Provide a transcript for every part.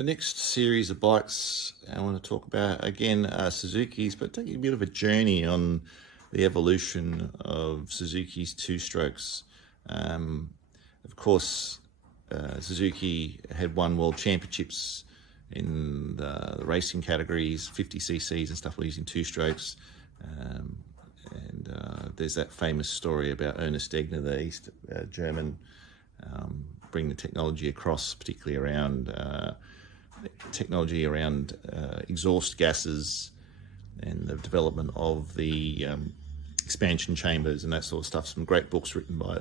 The next series of bikes I want to talk about, again, are Suzuki's, but taking a bit of a journey on the evolution of Suzuki's two-strokes. Of course, Suzuki had won world championships in the racing categories, 50 cc's and stuff, using two-strokes. There's that famous story about Ernest Egner, the East German, bringing the technology across, particularly around exhaust gases and the development of the expansion chambers and that sort of stuff. Some great books written by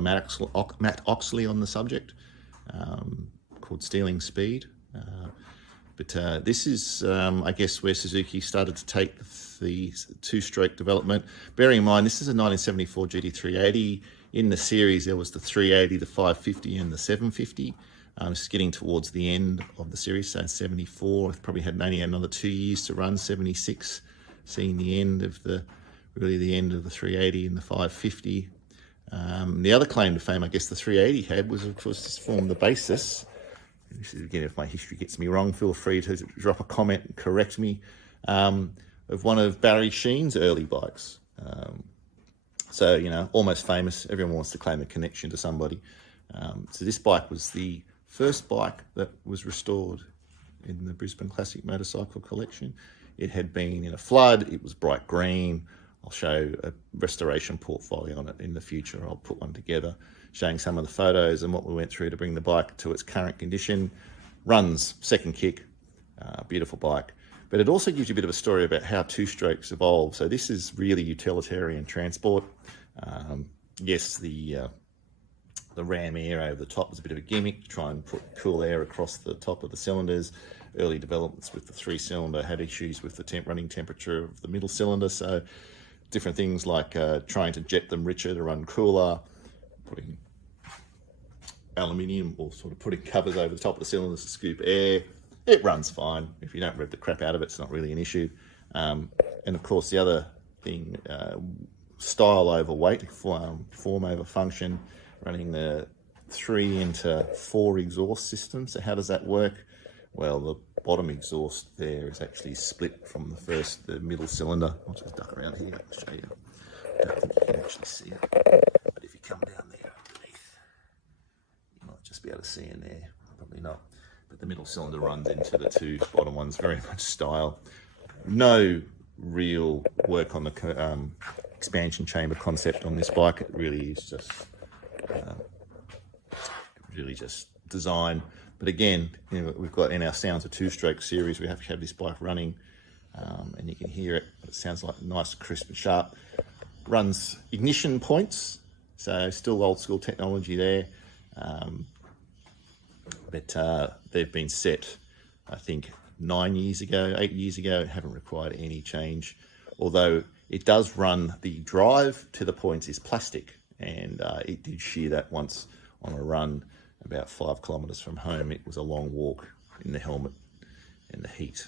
Matt Oxley on the subject, called Stealing Speed. But this is, I guess, where Suzuki started to take the two-stroke development. Bearing in mind, this is a 1974 GT380. In the series, there was the 380, the 550, and the 750. It's getting towards the end of the series, so 74. It's probably had only another 2 years to run. 76, seeing the end of the 380 and the 550. The other claim to fame, I guess, the 380 had was, of course, this formed the basis. This is, again, if my history gets me wrong, feel free to drop a comment and correct me, of one of Barry Sheen's early bikes. So, you know, almost famous. Everyone wants to claim a connection to somebody. So this bike was the first bike that was restored in the Brisbane Classic Motorcycle Collection. It had been in a flood. It was bright green. I'll show a restoration portfolio on it in the future. I'll put one together showing some of the photos and what we went through to bring the bike to its current condition. Runs, second kick, beautiful bike. But it also gives you a bit of a story about how two-strokes evolved. So this is really utilitarian transport. Yes, the ram air over the top was a bit of a gimmick to try and put cool air across the top of the cylinders. Early developments with the three-cylinder had issues with the running temperature of the middle cylinder. So different things like trying to jet them richer to run cooler, putting aluminium or sort of putting covers over the top of the cylinders to scoop air. It runs fine. If you don't rev the crap out of it, it's not really an issue. And of course, the other thing, style over weight, form over function, running the 3 into 4 exhaust system. So how does that work? Well, the bottom exhaust there is actually split from the middle cylinder. I'll just duck around here, I'll show you. I don't think you can actually see it, but if you come down there underneath, you might just be able to see in there, probably not. But the middle cylinder runs into the two bottom ones, very much style. No real work on the expansion chamber concept on this bike. It really is just design. But again, you know, we've got in our Sounds of Two-Stroke series, we have to have this bike running, and you can hear it. It sounds like nice, crisp and sharp. Runs ignition points, so still old school technology there. But they've been set, I think, 8 years ago, haven't required any change. Although it does run, the drive to the points is plastic, and it did shear that once on a run about 5 kilometres from home. It was a long walk in the helmet and the heat.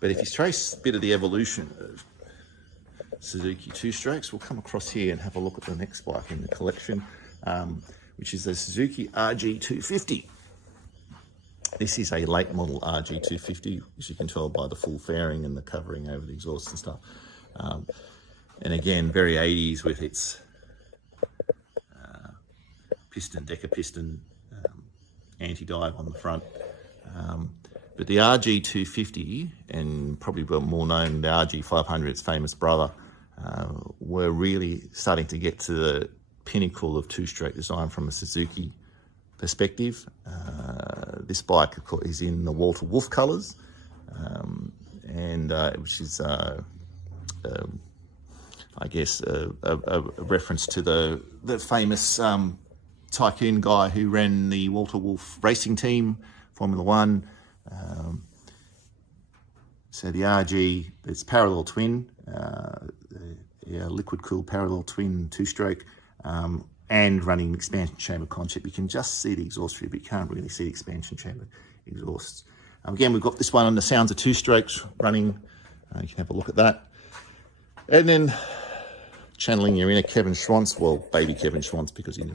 But if you trace a bit of the evolution of Suzuki two-strokes, we'll come across here and have a look at the next bike in the collection, which is the Suzuki RG250. This is a late model RG250, as you can tell by the full fairing and the covering over the exhaust and stuff. And again, very 80s with its decker piston, anti-dive on the front. But the RG250, and probably more known, the RG500, its famous brother, were really starting to get to the pinnacle of two-stroke design from a Suzuki perspective. This bike, of course, is in the Walter Wolf colours, which is, I guess, a reference to the famous tycoon guy who ran the Walter Wolf racing team, Formula One. So the RG, it's parallel twin, liquid cooled parallel twin two-stroke, and running expansion chamber concept. You can just see the exhaust tube, but you can't really see the expansion chamber exhausts. Again, we've got this one on the Sounds of Two-Strokes running. You can have a look at that. And then channeling your inner Kevin Schwantz, well, baby Kevin Schwantz, because he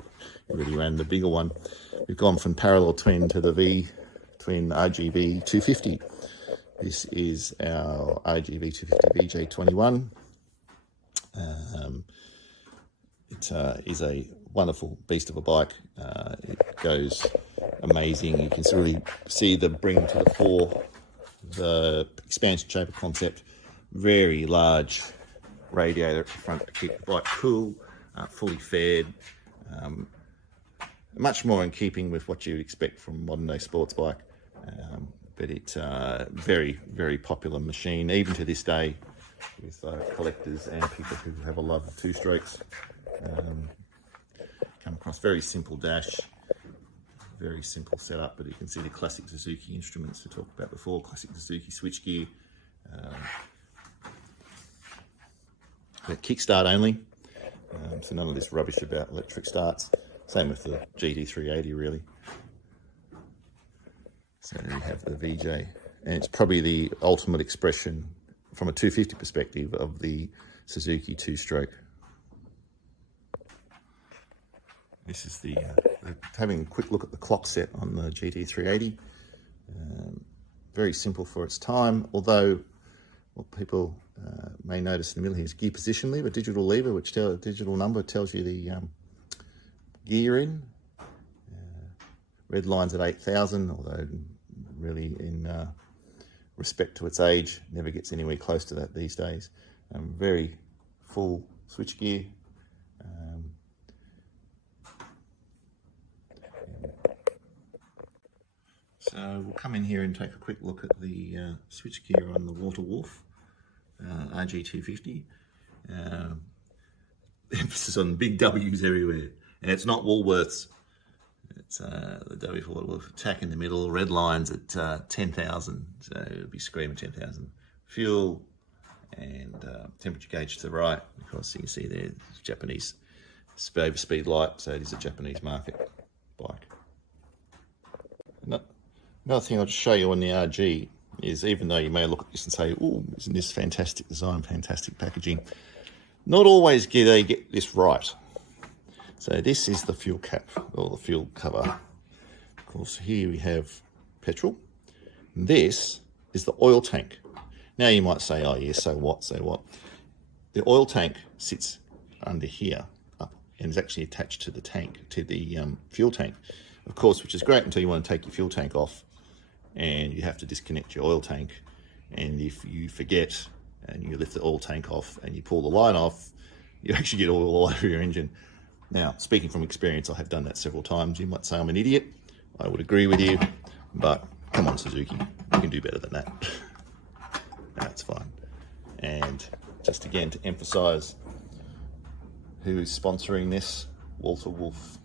really ran the bigger one. We've gone from parallel twin to the V twin RGB 250. This is our RGB 250 VJ21. It is a wonderful beast of a bike. It goes amazing. You can really see the bring to the fore, the expansion chamber concept, very large radiator at the front to keep the bike cool, fully fed, much more in keeping with what you'd expect from modern day sports bike. But it's very, very popular machine, even to this day, with collectors and people who have a love of two-strokes. Come across very simple dash, very simple setup, but you can see the classic Suzuki instruments we talked about before, classic Suzuki switchgear. Kickstart only, so none of this rubbish about electric starts. Same with the GT380 really. So there you have the VJ, and it's probably the ultimate expression from a 250 perspective of the Suzuki two-stroke. This is the having a quick look at the clock set on the GT380. Very simple for its time, although what people may notice in the middle here is gear position lever, digital lever, which digital number tells you the gear in. Red line's at 8,000, although really in respect to its age, never gets anywhere close to that these days. Very full switch gear. So we'll come in here and take a quick look at the switch gear on the Walter Wolf RG250. Emphasis on big W's everywhere, and it's not Woolworths. It's the W for Walter Wolf. Tack in the middle, red lines at 10,000, so it'll be screaming 10,000. Fuel and temperature gauge to the right. Of course, you can see there, Japanese overspeed light, so it is a Japanese market bike. Another thing I'll just show you on the RG is, even though you may look at this and say, oh, isn't this fantastic design, fantastic packaging, not always do they get this right. So this is the fuel cap, or the fuel cover. Of course, here we have petrol. And this is the oil tank. Now you might say, oh yeah, so what, so what? The oil tank sits under here, up, and is actually attached to the tank, to the fuel tank. Of course, which is great until you want to take your fuel tank off and you have to disconnect your oil tank. And if you forget and you lift the oil tank off and you pull the line off, you actually get oil all over your engine. Now, speaking from experience, I have done that several times. You might say I'm an idiot. I would agree with you, but come on, Suzuki, you can do better than that. That's fine. And just again, to emphasize who is sponsoring this, Walter Wolf.